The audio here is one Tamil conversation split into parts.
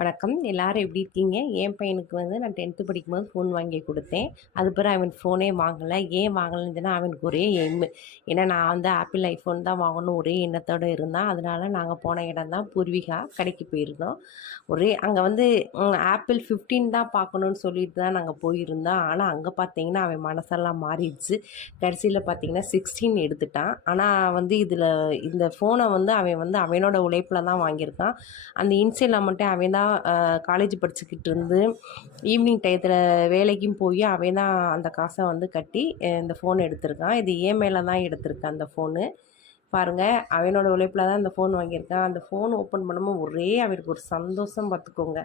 வணக்கம். எல்லாரும் எப்படி இருக்கீங்க? என் பையனுக்கு வந்து நான் டென்த்து படிக்கும்போது ஃபோன் வாங்கி கொடுத்தேன். அது பிறகு அவன் ஃபோனே வாங்கலை. ஏன் வாங்கலைன்னு சொன்னால் அவனுக்கு ஒரே எய்மு ஏன்னா நான் வந்து ஆப்பிள் ஐஃபோன் தான் வாங்கணும் ஒரே எண்ணத்தோடு இருந்தான். அதனால் நாங்கள் போன இடம் தான் பூர்விகா. கடைக்கு போயிருந்தோம். ஒரே அங்கே வந்து ஆப்பிள் ஃபிஃப்டீன் தான் பார்க்கணுன்னு சொல்லிட்டு தான் நாங்கள் போயிருந்தோம். ஆனால் அங்கே பார்த்தீங்கன்னா அவன் மனசெல்லாம் மாறிடுச்சு. கடைசியில் பார்த்தீங்கன்னா சிக்ஸ்டீன் எடுத்துட்டான். ஆனால் வந்து இதில் இந்த ஃபோனை வந்து அவன் வந்து அவனோட உழைப்பில் தான் வாங்கியிருக்கான். அந்த இன்சியல் அமௌண்ட்டை அவன் தான் காலேஜ் படிச்சுக்கிட்டு இருந்து ஈவினிங் டயத்தில் வேலைக்கும் போய் அவன் தான் அந்த காசை வந்து கட்டி இந்த ஃபோன் எடுத்திருக்கான். இது இஎம்ஐல தான் எடுத்திருக்கான் அந்த ஃபோனு பாருங்கள் அவனோட உழைப்பில் தான் இந்த ஃபோன் வாங்கியிருக்கான். அந்த ஃபோன் ஓப்பன் பண்ணும்போது ஒரே அவருக்கு ஒரு சந்தோஷம் பார்த்துக்கோங்க.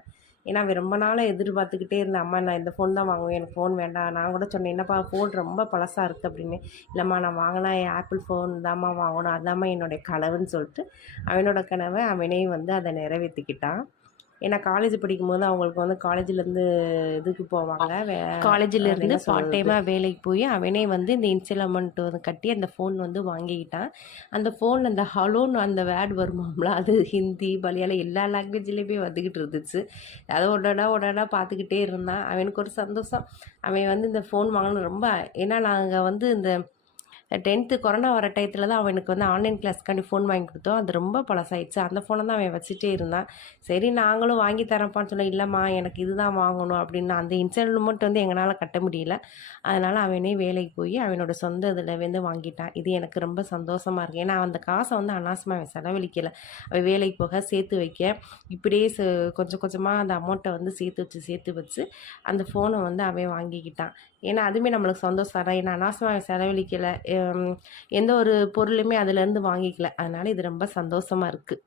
ஏன்னா அவன் ரொம்ப நாளாக எதிர்பார்த்துக்கிட்டே இருந்தேன். அம்மா நான் இந்த ஃபோன் தான் வாங்குவேன். எனக்கு ஃபோன் வேண்டாம். நான் கூட சொன்னேன் என்னப்பா ஃபோன் ரொம்ப பழசாக இருக்குது அப்படின்னு. இல்லைம்மா நான் வாங்கினா என் ஆப்பிள் ஃபோன் தாம்மா வாங்கணும். அதாம்மா என்னுடைய கனவுன்னு சொல்லிட்டு அவனோட கனவை அவனே வந்து அதை நிறைவேற்றிக்கிட்டான் ஏன்னா காலேஜ் படிக்கும்போது அவங்களுக்கு வந்து காலேஜ்லேருந்து இதுக்கு போவாங்க. காலேஜிலேருந்து பார்ட் டைமாக வேலைக்கு போய் அவனே வந்து இந்த இன்சியல் அமௌண்ட் வந்து கட்டி அந்த ஃபோன் வந்து வாங்கிக்கிட்டான். அந்த ஃபோனில் அந்த ஹலோன்னு அந்த வேர்டு வருமாம்ல அது ஹிந்தி மலையாளம் எல்லா லாங்குவேஜ்லேயுமே வந்துக்கிட்டு இருந்துச்சு. அதை உடனே உடனே பார்த்துக்கிட்டே இருந்தான். அவனுக்கு ஒரு சந்தோஷம். அவன் வந்து இந்த ஃபோன் வாங்கணும் ரொம்ப ஏன்னா நாங்கள் வந்து இந்த டென்த்து கொரோனா வர டயத்தில் தான் அவனுக்கு வந்து ஆன்லைன் கிளாஸ்க்காண்டி ஃபோன் வாங்கி கொடுத்தோம். அது ரொம்ப பழசாயிடுச்சு. அந்த ஃபோனை தான் அவன் வச்சுட்டே இருந்தான். சரி நாங்களும் வாங்கி தரப்பான்னு சொல்ல இல்லைம்மா எனக்கு இதுதான் வாங்கணும் அப்படின்னு அந்த இன்ஸ்டால்மெண்ட் வந்து எங்களால் கட்ட முடியல. அதனால் அவனே வேலைக்கு போய் அவனோட சொந்த இதில் வந்து வாங்கிட்டான். இது எனக்கு ரொம்ப சந்தோஷமாக இருக்குது ஏன்னா அந்த காசை வந்து அனாசமாக அவன் செலவழிக்கலை. அவன் வேலைக்கு போக சேர்த்து வைக்க இப்படியே ச- கொஞ்சம் கொஞ்சமாக அந்த அமௌண்ட்டை வந்து சேர்த்து வச்சு சேர்த்து வச்சு அந்த ஃபோனை வந்து அவன் வாங்கிக்கிட்டான். ஏன்னா அதுவுமே நம்மளுக்கு சந்தோஷம் தான். ஏன்னா அனாசமாக அவன் செலவழிக்கலை. எந்த ஒரு பொருளுமே அதுலேருந்து வாங்கிக்கல. அதனால் இது ரொம்ப சந்தோஷமாக இருக்குது